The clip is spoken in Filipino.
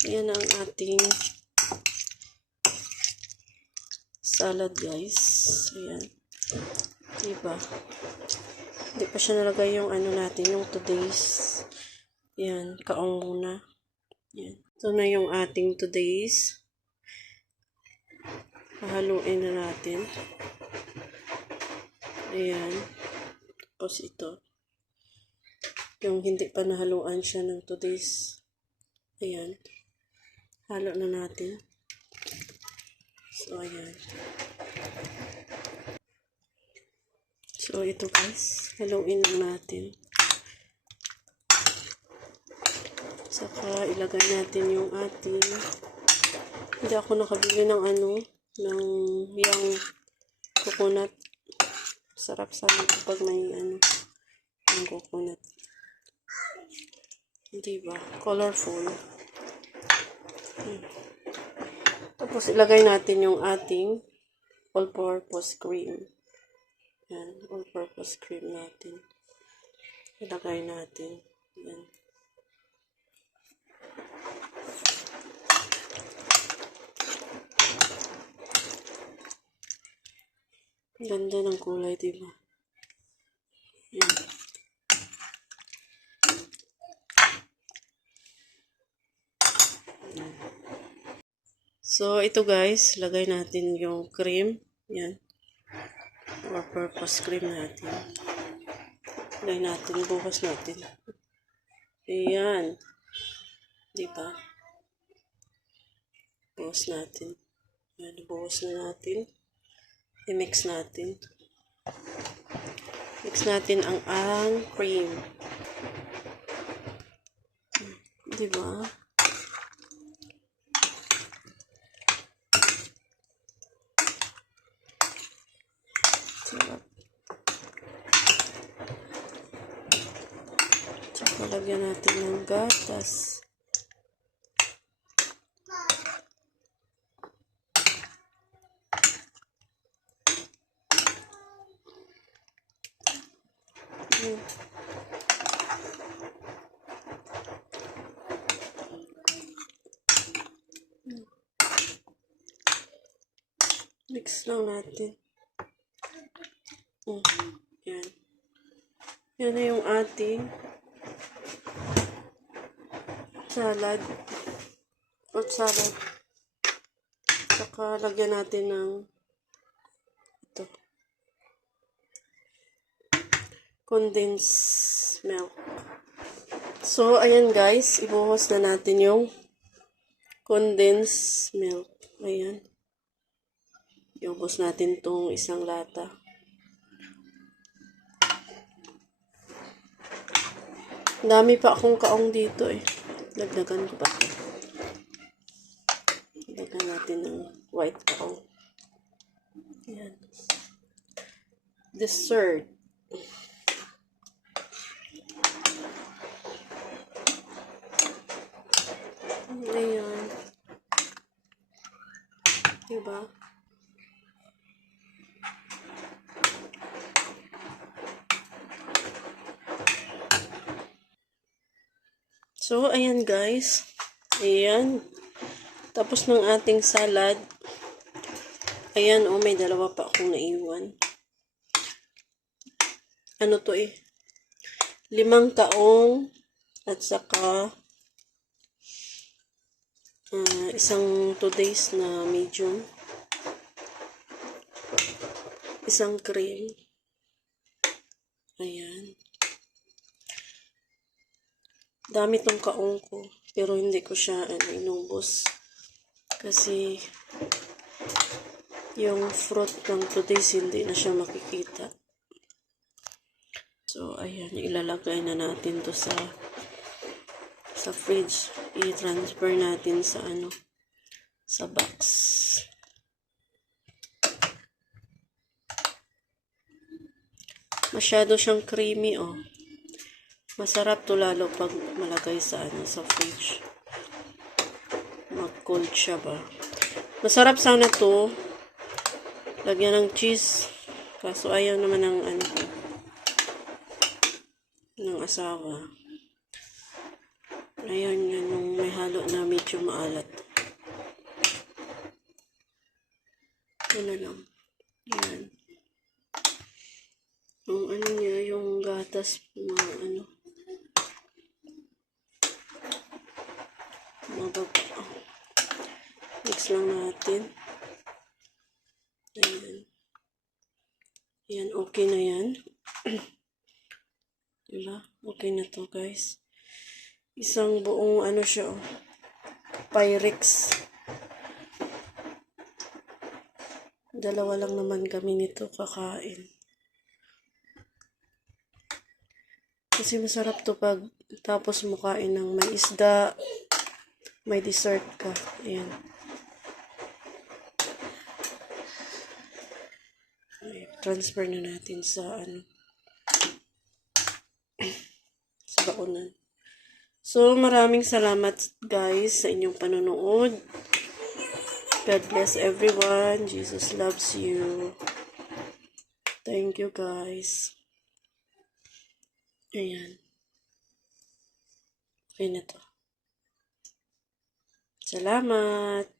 Ayan ang ating salad, guys. Ayan. Diba? Hindi pa siya nalagay yung ano natin, yung today's. Ayan, kaong muna. Ayan. Ito na yung ating today's. Pahaluin na natin. Ayan. Tapos ito. Yung hindi pa nahaluan siya ng today's. Ayan. Halo na natin. So, ayan. So, ito guys. Haluin lang natin. Saka, ilagay natin yung ating. Hindi ako nakabili ng ano, ng yung coconut. Sarap sana kapag may ano, yung coconut. Diba? Colorful. Tapos, ilagay natin yung ating all-purpose cream. Yan, all-purpose cream natin. Ilagay natin. Yan. Ganda ng kulay, diba? Yan. Yan. So, ito guys, lagay natin yung cream. Yan. All-purpose cream natin. Lagay natin, buhos natin. Ayan. Diba? Buhos natin. Ayan, buhos na natin. I-mix natin. Mix natin ang cream. Diba? Sarap. Tsaka lagyan natin ng gatas. Mix lang natin. Yan. Yan na yung ating salad. Fruit salad. Saka lagyan natin ng ito. Condensed milk. So, ayan guys. Ibuhos na natin yung condensed milk. Ayan. Iubos natin tong isang lata. Dami pa akong kaong dito eh. Dagdagan ko pa. Dagdagan natin ng white kaong. Ayan. Dessert. Ayan. Diba? So, ayan guys. Ayan. Tapos ng ating salad. Ayan, oh, may dalawa pa akong naiwan. Ano to eh? 5 kaong at saka isang today's na medium. Isang cream. Ayan. Dami tong kaong ko. Pero hindi ko siya inubos. Kasi yung fruit ng today's hindi na siya makikita. So, ayan. Ilalagay na natin to sa fridge. I-transfer natin sa sa box. Masyado siyang creamy, oh. Masarap to lalo pag malagay sa sa fridge. Mag-cold siya ba. Masarap sana to. Lagyan ng cheese. Kaso ayaw naman ng ng asawa. Ayan yan, yung may halo na medyo maalat. Yan na lang. Yan. Yung ano niya, yung gatas, mga ano. Mababa. Mix lang natin. Ayan. Ayan, okay na yan. Diba? Okay na to, guys. Isang buong ano siya, oh. Pyrex. Dalawa lang naman kami nito kakain. Kasi masarap to pag tapos mo kain ng may isda, may dessert ka. Ayan. Ay, transfer na natin sa ano, sa bakunan. So, maraming salamat guys sa inyong panonood. God bless everyone. Jesus loves you. Thank you guys. Ayan. Okay na to. Salamat.